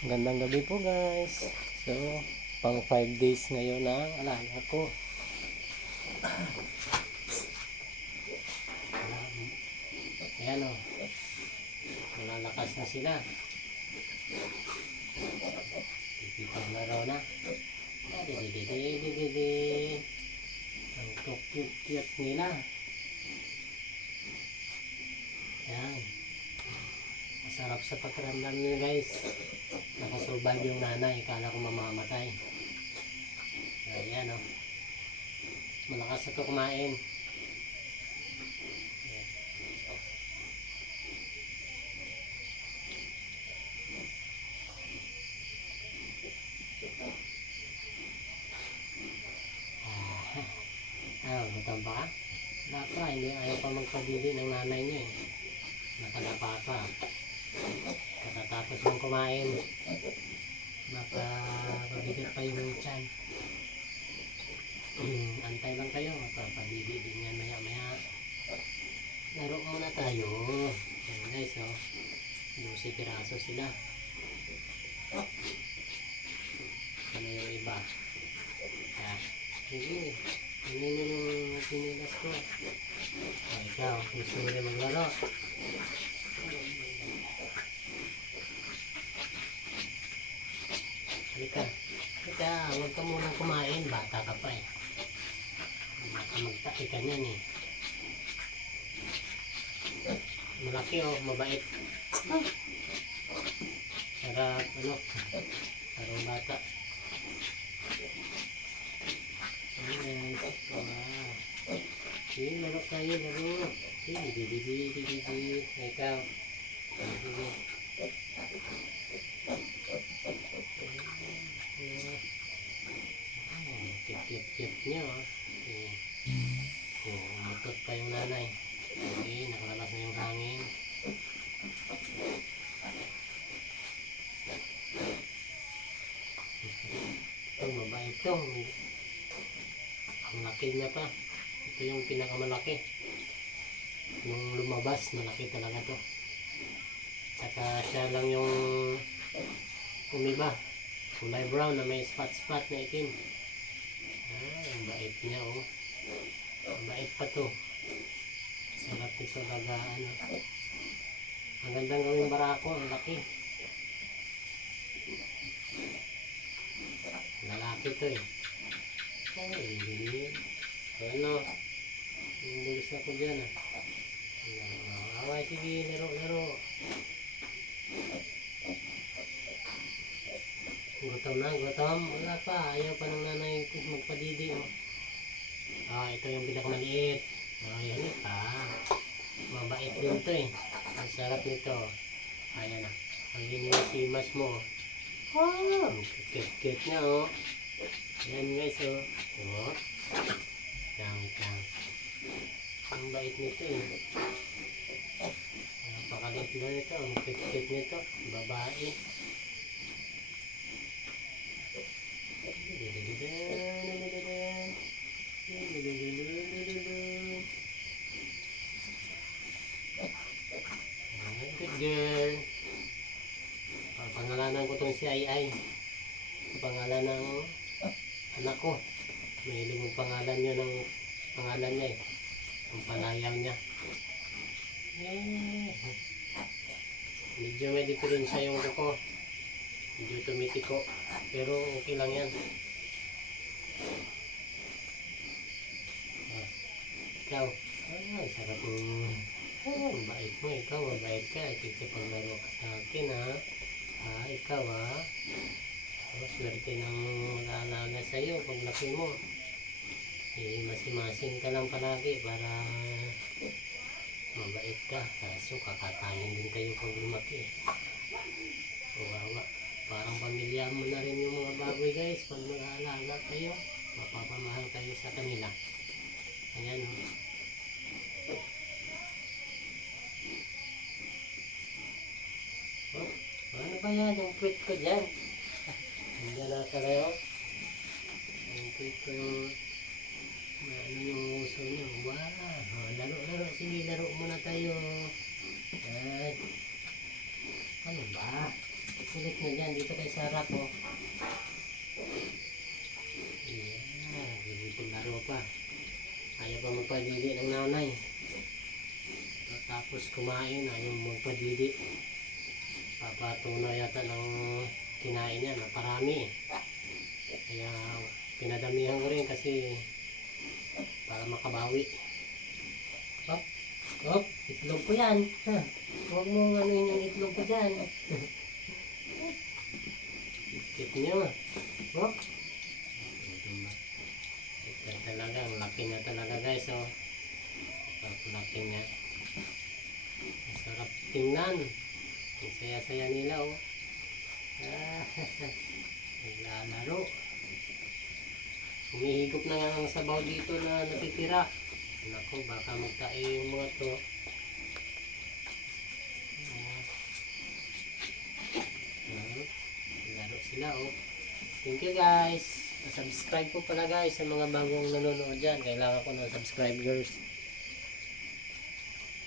Gandang gabi po guys. So, pang 5 days ngayon ang alaga ko. Ayan o. Malalakas na sila. Ipipaglaro na. Didi. Ang cute nila. Ayan. Masarap sa pakiramdam nyo guys. Nakasurvive yung nanay. Kala ko mamamatay. Ayan o. Malakas na ito kumain. Gutom pa ka? Baka hindi ayaw pa magpadili ng nanay niya eh. Nakadapa pa. Katatapos mong kumain. Baka mabigat pa yung tiyan. Antay lang kayo. Magpapadili din yan maya. Laro muna tayo. Ayan guys oh. 12 piraso sila. Ano yung iba? Sige. Hindi yung pinilas ko. Ikaw, gusto mo rin maglaro. Halika. Huwag ka munang kumain. Bata ka pa eh. Baka magtaki ka niyan eh. Malaki oh, mabait. Sarap, sarong bata. Sige, laro tayo, laro. Sige, didi. Ikaw. Sige. Cute niya, oh. Umutot pa yung nanay. Okay, nakalabas na yung hangin. Ito, mabait ito. Ang laki niya pa. Ito yung pinakamalaki. Yung lumabas, malaki talaga to. Saka siya lang yung umiba. Kulay brown na may spot na itim. Ang bait niya oh. Ang bait pa to. Sarap ito talaga Ang gandang gawing barako, ang laki. Lalaki to eh. Ano? Bulis na ko dyan ah. Away, sige, laro. Gutom. Wala pa. Ayaw pa ng nanay magpadidi oh. Ito yung pinakamaliit. Yan pa. Mabait din to eh. Ang sarap nito. Ayan na. Ang ginisimas mo. Ang cute niya oh. Ayan guys oh. Lang. Ang bait nito eh. Napakalit na nito. Ang cute nito. Babae. Good girl. Pangalanan ko tong si Ai. Pangalan ng anak ko. Mahilig yung pangalan niya eh. Ang palayaw niya. Medyo may diferensya yung ko. Medyo tumitiko. Pero okay lang yan. Ikaw. Sarap mo. Mabait mo. Ikaw, mabait ka. Paglaro ka sa akin ha. Ikaw ha. Swerte ng mag-aalaga sa'yo pag laki mo. Masimasin ka lang palagi para mabait ka. Kaso kakatayin din kayo pag lumaki. Kawawa. Parang pamilya mo na rin yung mga baboy guys. Pag mag-aalaga kayo, mapapamahal kayo sa kanila. Ayan o. Ano ba yan? Yung fruit ko dyan. Hindi na kareho. Yung fruit ko yung uso niyo. Wow. Laro. Sige, laro muna tayo. Ano ba? Kulit na dyan, dito kay Sarah po. Yeah, laro pa. Ayaw pa magpadidi ng nanay. Tapos kumain, ayaw magpadidi. Papatunaw yata ng kinain niya, naparami. Kaya pinadamihan ko rin kasi para makabawi. Hop, hop, itlog ko yan. Ha? Huwag mo anuhin yung itlog ko dyan. Ikit nyo. Hop. Ito talaga, ang laki niya talaga guys. Oh. Ang laki niya. Masarap tingnan. Ang saya-saya nila oh. Naglalaro. Humihigop na nga ang sabaw dito na natitira. Naku, baka magtae yung mga to. Laro sila oh. Thank you guys. Subscribe po pala guys sa mga bagong nanonood dyan. Kailangan ko ng subscribers.